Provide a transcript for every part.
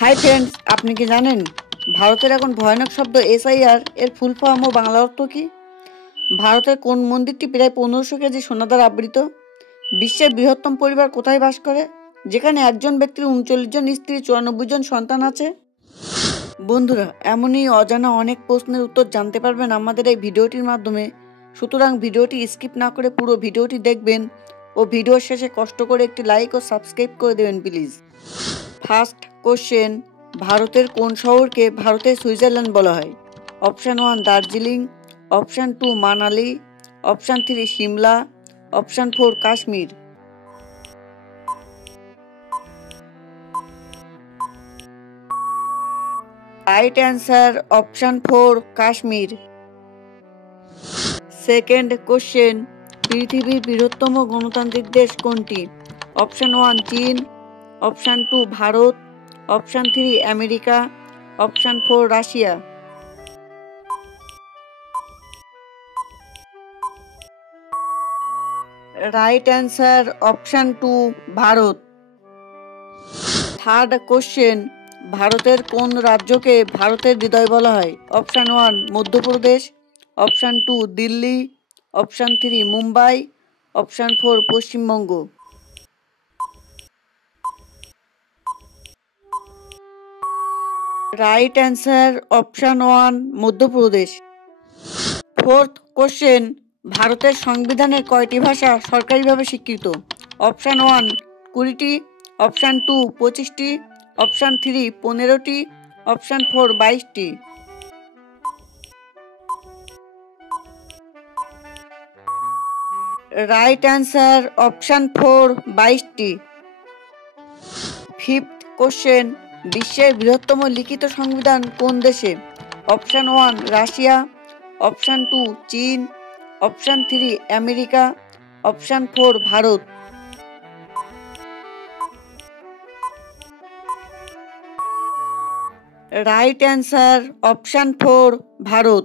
Hi friends, আপনি কি জানেন ভারতের এখন ভয়ানক শব্দ এসআইআর এর ফুল ফর্ম ও বাংলা অর্থ কি? ভারতের কোন মন্দিরটি প্রায় 1500 কেজি সোনা দ্বারা আবৃত? বিশ্বের বৃহত্তম পরিবার কোথায় বাস করে, যেখানে একজন ব্যক্তির 39 জন স্ত্রী, 94 জন সন্তান আছে? বন্ধুরা, এমনই অজানা অনেক প্রশ্নের উত্তর জানতে পারবেন আমাদের এই ভিডিওটির মাধ্যমে। সুতরাং ভিডিওটি স্কিপ না করে পুরো ভিডিওটি দেখবেন ও ভিডিওর শেষে কষ্ট করে একটি লাইক ও সাবস্ক্রাইব করে দেবেন প্লিজ। ফার্স্ট কোশ্চেন, ভারতের কোন শহরকে ভারতের সুইজারল্যান্ড বলা হয়? অপশান 1 দার্জিলিং, অপশান 2 মানালি, অপশান 3 সিমলা, অপশান 4 Kashmir. Right answer option 4 Kashmir. Second question, পৃথিবীর বৃহত্তম গণতান্ত্রিক দেশ কোনটি? অপশান 1 চীন, অপশান 2 ভারত, অপশান 3 America, option 4 Russia. Right answer option 2 Bharat. Third question, ভারতের কোন রাজ্যকে ভারতের হৃদয় বলা হয়? অপশান 1 মধ্যপ্রদেশ, অপশান 2 দিল্লি, অপশান 3 মুম্বাই, অপশান 4 Paschimbanga. Right answer option 1 Madhya Pradesh. Fourth question, ভারতের সংবিধানে কয়টি ভাষা সরকারিভাবে স্বীকৃত? অপশান 1 20টি, অপশান 2 25টি, অপশান 3 15টি, অপশান 4 22টি। রাইট অ্যান্সার অপশান 4 22টি। ফিফথ কোশ্চেন, বিশ্বের বৃহত্তম লিখিত সংবিধান কোন দেশে? অপশান 1 রাশিয়া, অপশান 2 চীন, অপশান 3 America, option 4 Bharat. Right answer option 4 Bharat.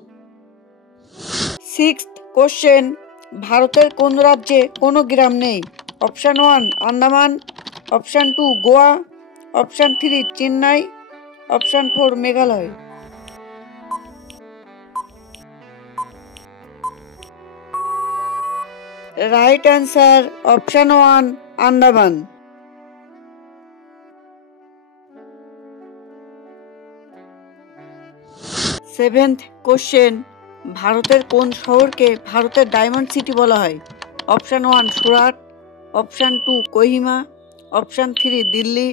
Sixth question, ভারতের কোন রাজ্যে কোনো গ্রাম নেই? অপশান 1 আন্দামান, অপশান 2 গোয়া, অপশান 3 চেন্নাই, অপশান 4 Meghalaya. Right answer option 1 Andaman. Seventh question, ভারতের কোন শহরকে ভারতের ডায়মন্ড সিটি বলা হয়? অপশান 1 সুরাট, অপশান 2 কোহিমা, অপশান 3 দিল্লি,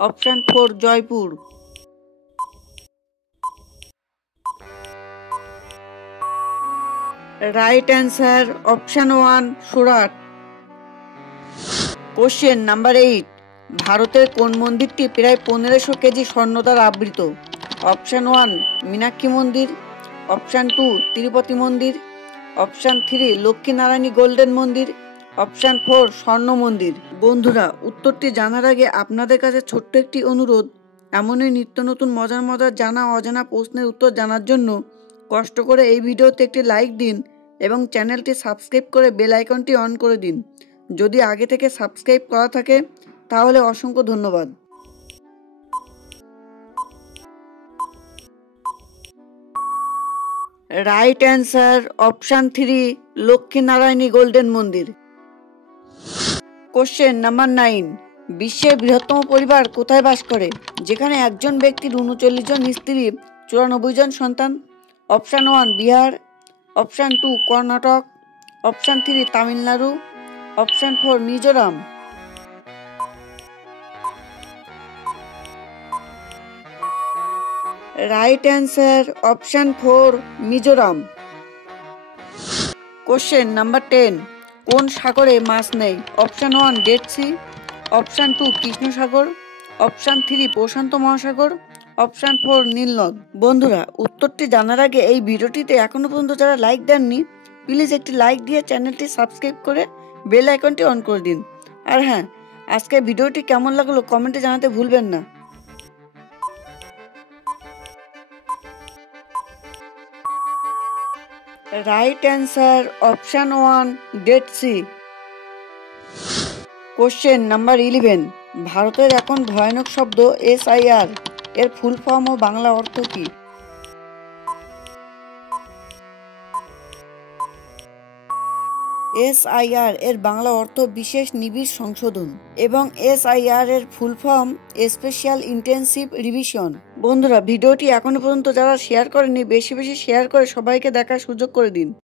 অপশান 4 Jaipur. Right answer option 1 Surat. Question number 8, ভারতের কোন মন্দিরটি প্রায় 1500 কেজি স্বর্ণ দ্বারা আবৃত? অপশান 1 মীনাক্ষী মন্দির, অপশান 2 তিরুপতি মন্দির, অপশান 3 লক্ষ্মীনারায়ণী গোল্ডেন মন্দির, অপশান 4 স্বর্ণ মন্দির। বন্ধুরা, উত্তরটি জানার আগে আপনাদের কাছে ছোট্ট একটি অনুরোধ, এমনই নিত্য নতুন মজার মজার জানা অজানা প্রশ্নের উত্তর জানার জন্য কষ্ট করে এই ভিডিওতে একটি লাইক দিন এবং চ্যানেলটি সাবস্ক্রাইব করে বেল আইকনটি অন করে দিন। যদি আগে থেকে সাবস্ক্রাইব করা থাকে তাহলে অসংখ্য ধন্যবাদ। রাইট অ্যান্সার অপশান 3 লক্ষ্মীনারায়ণী গোল্ডেন মন্দির। কোশ্চেন নাম্বার 9, বিশ্বের বৃহত্তম পরিবার কোথায় বাস করে, যেখানে একজন ব্যক্তির 39 জন স্ত্রী, 94 জন সন্তান? Option 1 Bihar, option 2 Karnataka, option 3 Tamil Nadu, option 4 Mizoram. Right answer option 4 Mizoram. Question number 10, কোন সাগরে মাছ নেই? অপশান 1 ডেড সি, অপশান 2 কৃষ্ণ সাগর, অপশান 3 প্রশান্ত মহাসাগর, অপশান 4 নীলনদ। বন্ধুরা, উত্তরটি জানার আগে এই ভিডিওটিতে এখনো পর্যন্ত যারা লাইক দেননি প্লিজ একটি লাইক দিয়ে চ্যানেলটি সাবস্ক্রাইব করে বেল আইকনটি অন করে দিন। আর হ্যাঁ, আজকের ভিডিওটি কেমন লাগলো কমেন্টে জানাতে ভুলবেন না। রাইট অ্যান্সার অপশান 1 ডেড সি। কোশ্চেন নাম্বার 11, ভারতের এখন ভয়ানক শব্দ এসআইআর এর ফুল ফর্ম ও বাংলা অর্থ কি? SIR এর বাংলা অর্থ বিশেষ নিবিড় সংশোধন এবং SIR এর full form special intensive revision. বন্ধুরা, ভিডিওটি এখনো পর্যন্ত যারা শেয়ার করেনি বেশি বেশি শেয়ার করে সবাইকে দেখার সুযোগ করে দিন।